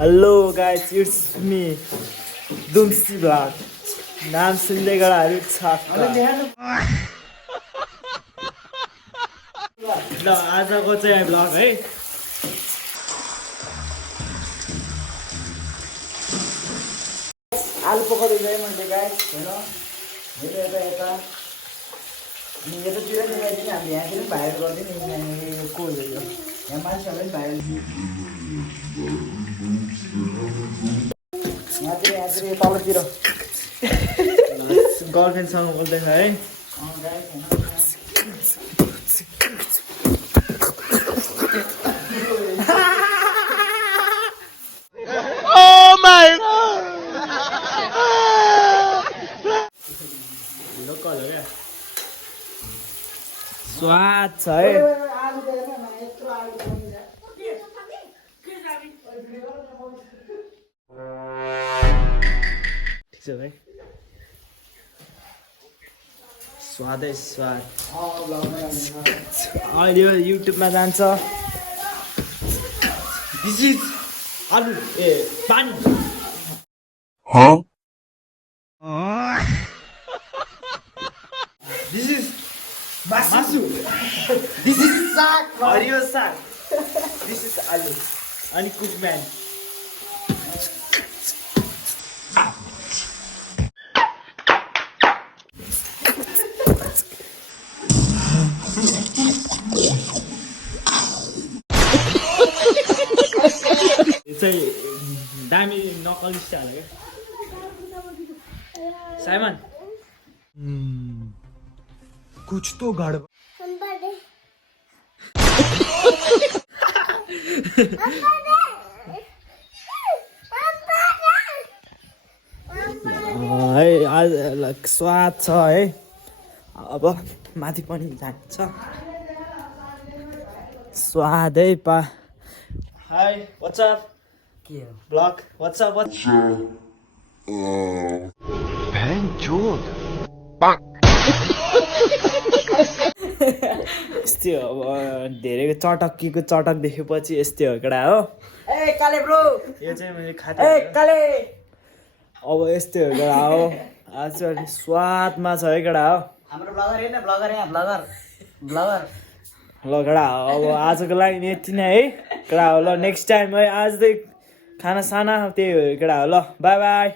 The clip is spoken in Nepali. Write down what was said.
हेलो गाइस, इट्स मी दुम्सी भ्लग। नाम सुन्दै गराहरू छक्क। ल आजको चाहिँ भ्लग है। आलु पकाउँदै है मैले गाइस, हेर यता अनि यतातिर मिलाइदिने हामीले यहाँतिर पनि भाइरल गरिदिने। यहाँ को हो यो यहाँ मान्छेहरूले पनि भाइरल यहाँतिर तलतिर गर्लफ्रेन्डसँग बोल्दैछ है। लोकल हो क्या, स्वाद छ है। ठिक छ भाइ, स्वादै स्वाद। अहिले यो युट्युबमा जान्छ। दिस इज आलु पानी। दिस इज मासु। दिस इज साग, हरियो साग। दिस इज आलु अनि कुकम्यान। यो चाहिँ दामी नकली स्टाइल हो क्या। साइमन कुछ तो गड़बड़। है आज स्वाद छ है। अब माथि पनि जान्छ स्वाद है पा। हाई व्हाट्सअप के हो ब्लग व्हाट्सअप यस्तै हो। अब धेरै चटक्कीको चटक देखेपछि यस्तै हो केटा हो। ए काले ब्रो, यो चाहिँ मैले ए खाँदै काले। अब यस्तै हो केटा हो। आज चाहिँ स्वादमा छ है केटा हो। हाम्रो ब्लगर हेर्न, ब्लगर यहाँ ब्लगर ब्लगर। ल केटा हो, अब आजको लागि यति नै है केटा हो। ल नेक्स्ट टाइम है, आज चाहिँ खाना साना त्यही हो केटा हो। ल बाई बाई।